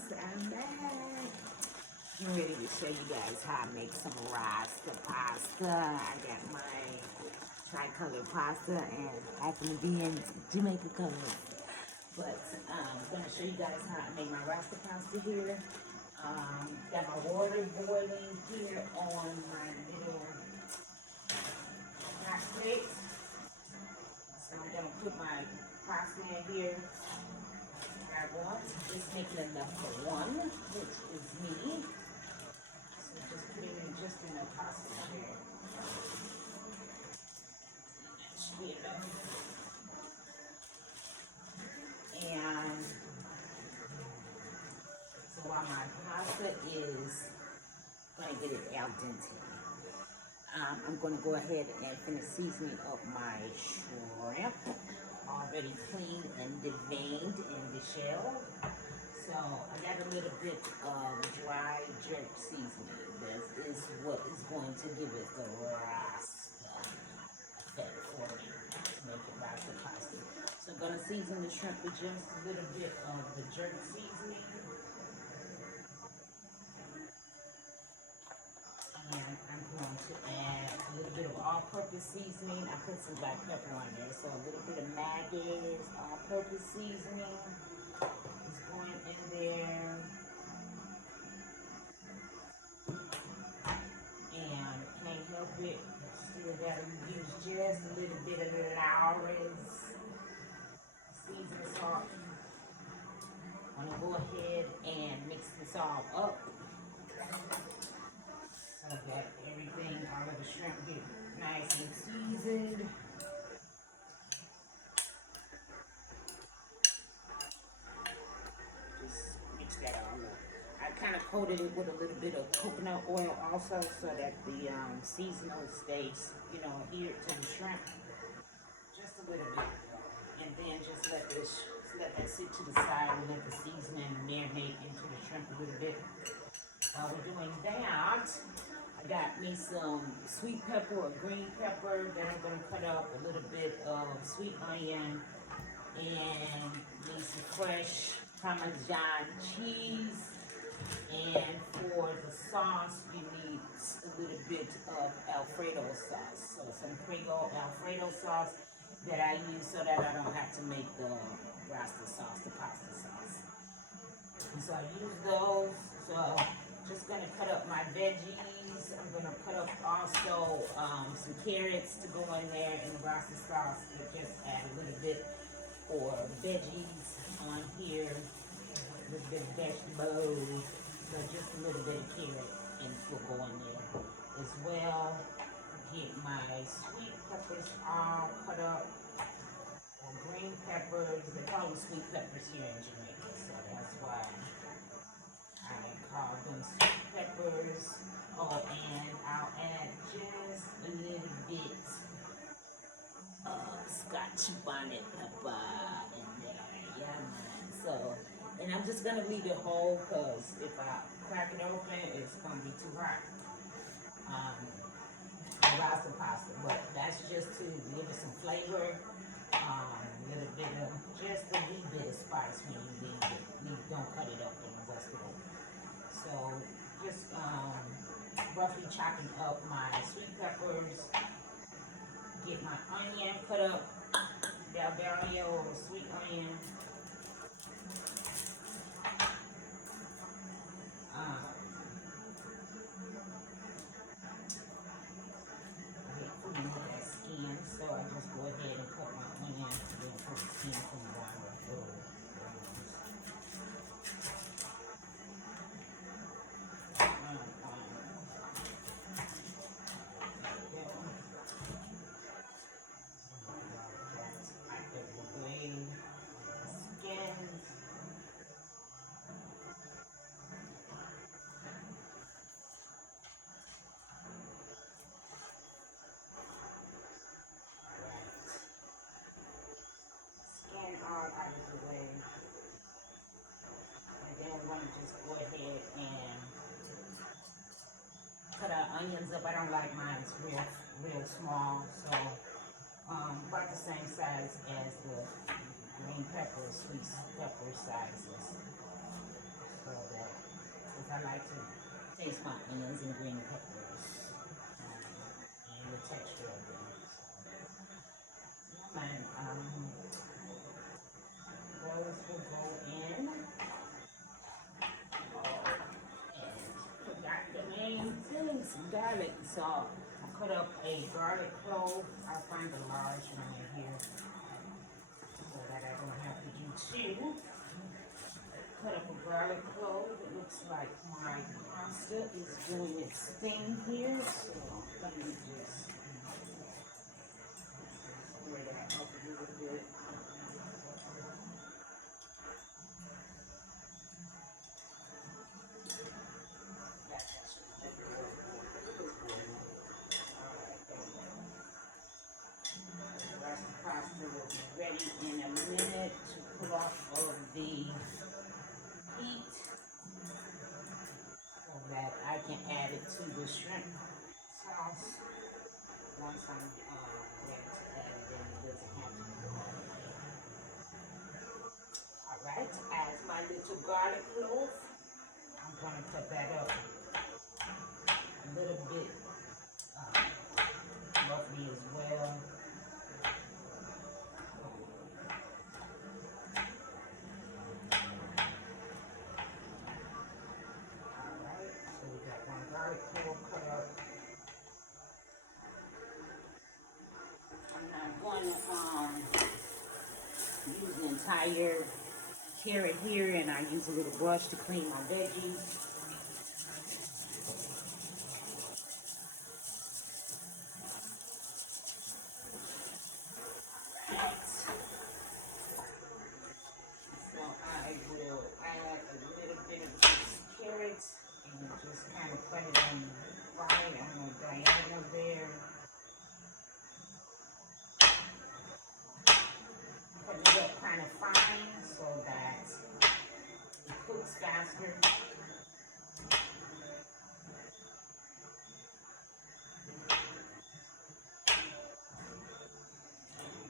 I'm back. I'm ready to show you guys how I make some Rasta pasta. I got my tricolor pasta and happen to be in Jamaica color. But I'm going to show you guys how I make my Rasta pasta here. Got my water boiling here on my little hot plate. So I'm going to put my pasta in here. I want is making enough for one, which is me. So just putting in just enough pasta here. That should be enough. And so while my pasta is going to get it al dente, I'm going to go ahead and finish seasoning up my shrimp, already cleaned and deveined in the shell. So I got a little bit of dry jerk seasoning. This is what is going to give it the Rasta effect for me to make it Rasta pasta. So I'm going to season the shrimp with just a little bit of the jerk seasoning. And I'm going to add a little bit of all-purpose seasoning. I put some black pepper on there, so a little bit of Maggie's all-purpose seasoning is going in there. And can't help it, still gotta use just a little bit of Lawry's seasoning salt. I'm gonna go ahead and mix this all up. So that everything, all of the shrimp get nice and seasoned. Just mix that all up. I kind of coated it with a little bit of coconut oil also so that the seasoning stays, adhered to the shrimp. Just a little bit. And then just let that sit to the side and let the seasoning marinate into the shrimp a little bit. While we're doing that, I got me some sweet pepper or green pepper that I'm going to cut up, a little bit of sweet onion, and need some fresh Parmesan cheese. And for the sauce, you need a little bit of Alfredo sauce. So some Prego Alfredo sauce that I use so that I don't have to make the Rasta sauce, the pasta sauce. And so I use those. So just going to cut up my veggies. I'm going to cut up also some carrots to go in there in the Rasta sauce. And just add a little bit for veggies on here. A little bit of vegetables. So just a little bit of carrot and will go in there as well. Get my sweet peppers all cut up. Or green peppers. They call them sweet peppers here in Jamaica. So that's why I call them sweet peppers. Oh, and I'll add just a little bit of Scotch bonnet pepper in there. Yeah, man. So, and I'm just gonna leave it whole because if I crack it open, it's gonna be too hot. Rasta pasta, but that's just to give it some flavor. Little bit of, just a little bit of spice when you leave it. Don't cut it up and bust it open. So just roughly chopping up my sweet peppers. Get my onion cut up, bell barrio, sweet onion. That skin, so I just go ahead and cut my onion and then put the skin from the bottom. Out of the way. And then we're going to just go ahead and cut our onions up. I don't like mine real small, so about the same size as the green pepper, sweet pepper sizes. So because I like to taste my onions and green peppers and the texture of them. And those will go in. And forgot the main thing, some garlic. So I cut up a garlic clove. I'll find a large one in here so that I don't have to do two. Cut up a garlic clove. It looks like my pasta is doing its thing here. So let me just stir that up a little bit. Pasta will be ready in a minute to pull off of the heat so that I can add it to the shrimp sauce once I'm ready to add it in. It doesn't have to be hot. Alright, as my little garlic clove, I'm going to cut that up a little bit roughly as well. Use an entire carrot here, and I use a little brush to clean my veggies. So I will add a little bit of this carrot and just kind of cut it on right on the diagonal there. Cut it up kind of fine so that it cooks faster.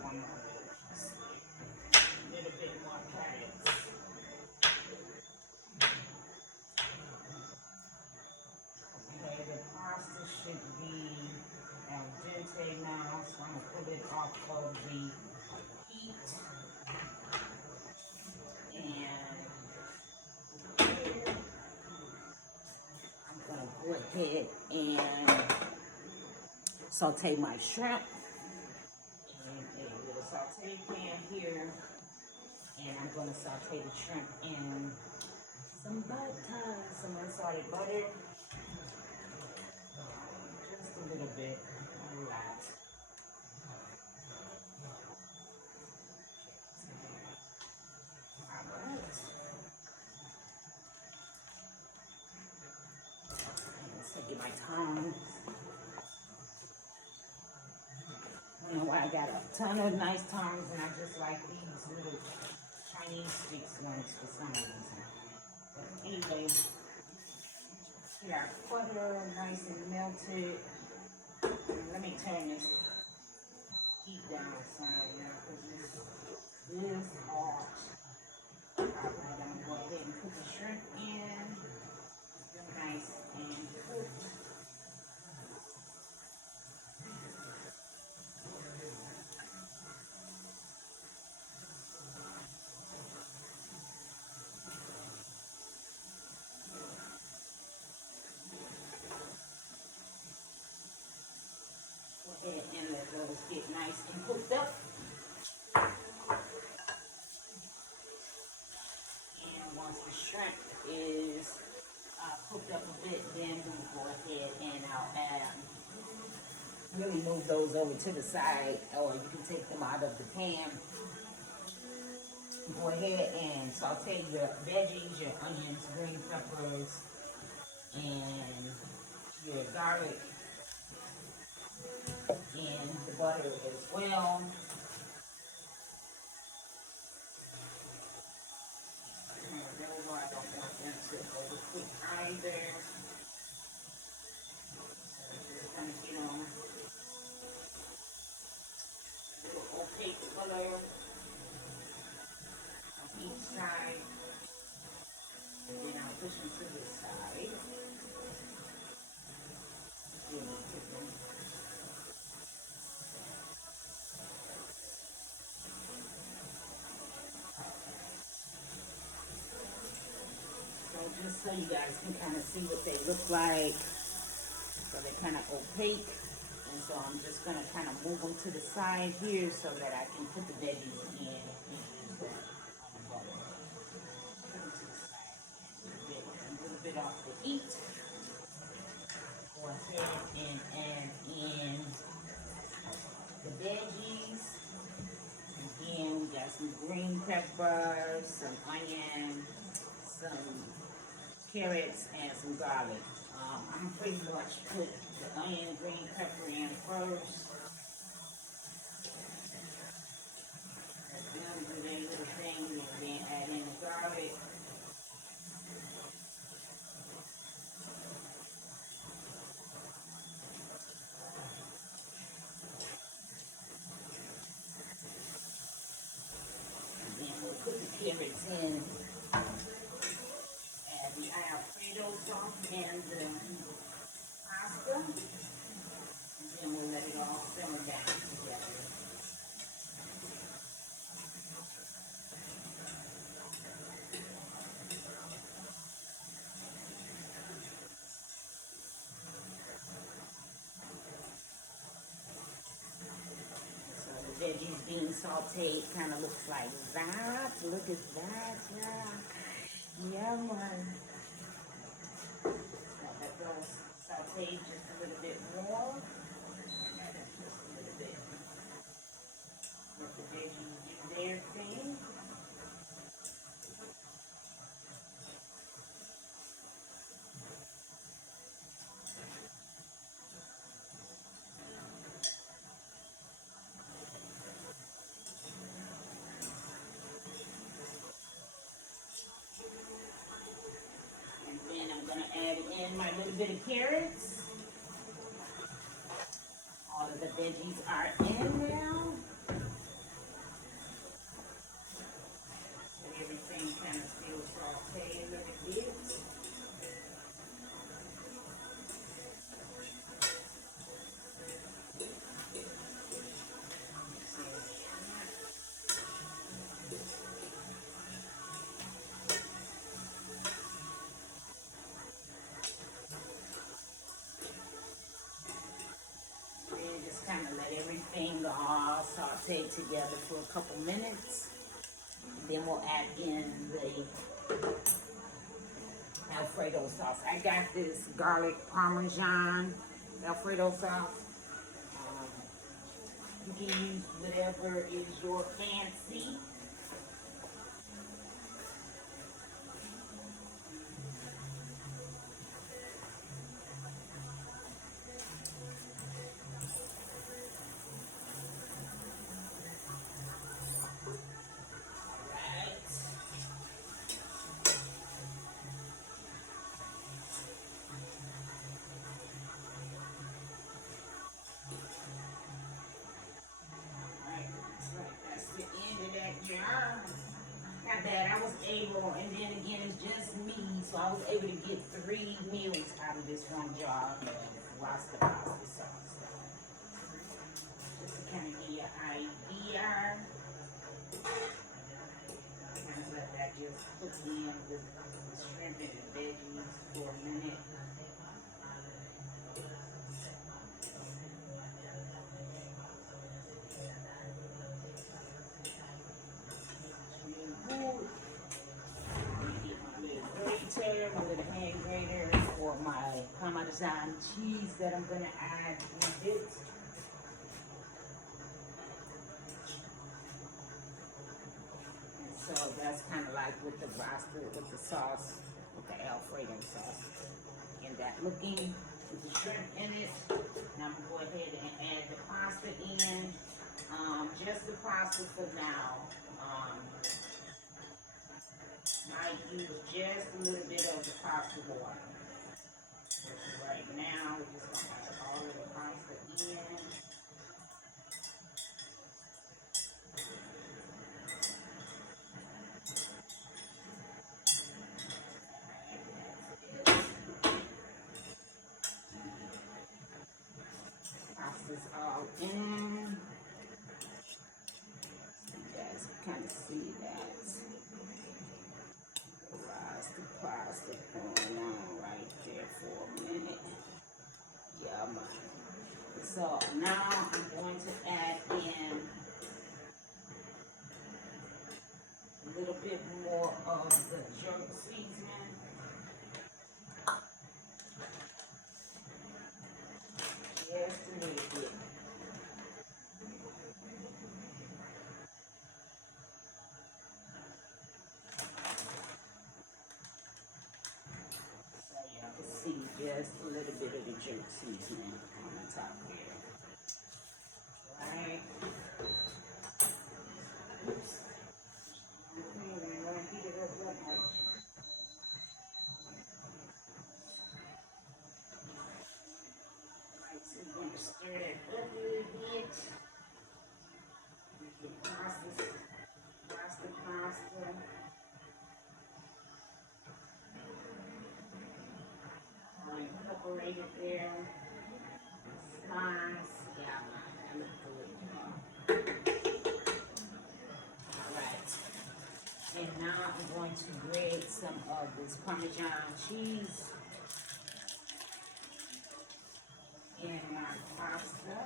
One more a little bit more carrots. Okay, the pasta should be al dente now, so I'm gonna pull it off of the heat. Go ahead and saute my shrimp in a little saute pan here, and I'm going to saute the shrimp in some butter, some unsalted butter, just a little bit, not a lot. All right. So get my tongs. You know, I got a ton of nice tongs, and I just like these little Chinese sticks ones for some reason. But anyway, yeah, butter nice and melted. Let me turn this heat down some because this is hot. Alright, I'm gonna go ahead and put the shrimp in. Nice and cooked. Go ahead and let those get nice and cooked up. And once the shrimp is cooked up a bit, then we'll go ahead and I'll really move those over to the side, or you can take them out of the pan. Go ahead and saute your veggies, your onions, green peppers, and your garlic in the butter as well. And really I don't want them to overcook either. So just kind of get on a little opaque color on each side. And then I'll push them to this side. just so you guys can kind of see what they look like. So they're kind of opaque. And so I'm just going to kind of move them to the side here so that I can put the veggies in and use that on the bottom. Put them to the side. Get a little bit off the heat. Go ahead and add in the veggies. Again, we got some green peppers, some onion, some carrots, and some garlic. I'm pretty much put the onion, green pepper in first. Let them do their little thing, and then add in the garlic. And then we'll put the carrots in. Add the Alfredo sauce and the pasta. And then we'll let it all simmer down together. So the veggies being sauteed kind of looks like that. Look at that, yeah. Yeah, man. So let those saute just a little bit more. Just a little bit. Let the veggies do their thing. And then I'm going to add in my little bit of carrots. All of the veggies are in now. So everything kind of still saute a little bit. And just kind of let everything all saute together for a couple minutes. Then we'll add in the Alfredo sauce. I got this garlic Parmesan Alfredo sauce. You can use whatever is your fancy. Not bad. I was able, and then again, it's just me, so I was able to get 3 meals out of this one jar of pasta sauce. Just to kind of give you an idea. Kind of let that just cook in with the shrimp and the veggies for a minute. My little hand grater or my Parmesan cheese that I'm gonna add with it. And so that's kind of like with the pasta, with the sauce, with the Alfredo sauce. And that looking with the shrimp in it. Now I'm gonna go ahead and add the pasta in. Just the pasta for now. Might use just a little bit of the pasta water. So right now, we're just going to add all of the pasta in. Pasta's all in. You guys can kind of see that. Pasta, So now I'm going to add in a little bit more of the jerk seasoning. Just a little bit. So y'all can see just a little bit of the jerk seasoning on the top here. Right? Oops. Okay, we're gonna heat it up that much. Right, so we're gonna stir that up a little bit. The pasta. I'll incorporate it there. Slice. Yeah, that looks good. Alright. And now I'm going to grate some of this Parmesan cheese in my pasta.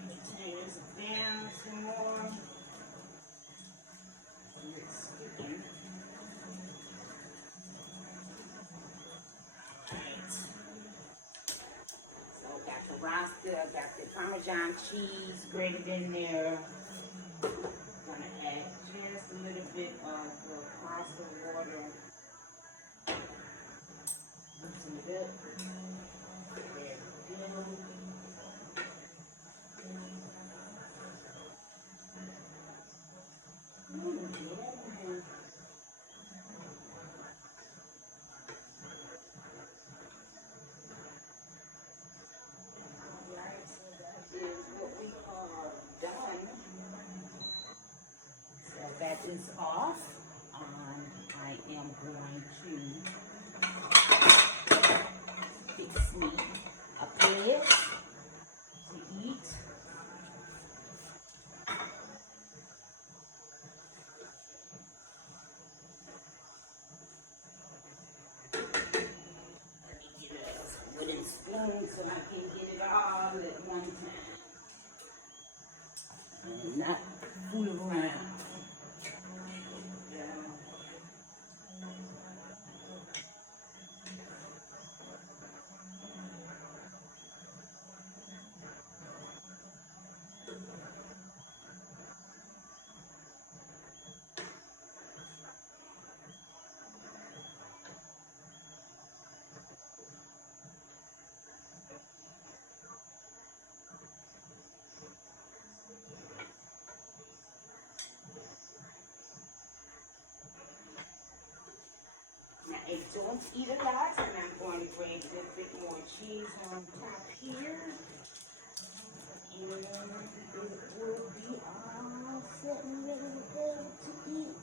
Potatoes down some more. It's sticking. Alright. So got the rasta, got the Parmesan cheese grated in there. Gonna add just a little bit of the pasta water. Loosen it up. There we go. Alright, so that is what we are done. So that is off. I am going to fix me a plate to eat. Wooden spoon so I can get it all at one time and not fool around. Now, I don't eat a lot, and I'm going to grate a little bit more cheese on top here. And it will be all set and ready to go to eat.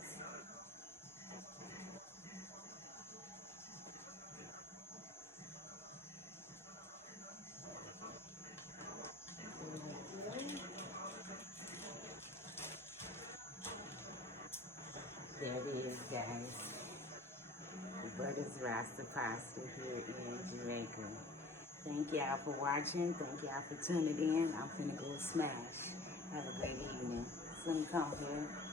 There it is, guys. The Brothers Rasta Pasta here in Jamaica. Thank y'all for watching. Thank y'all for tuning in. I'm finna go smash. Have a great evening. Soon come here.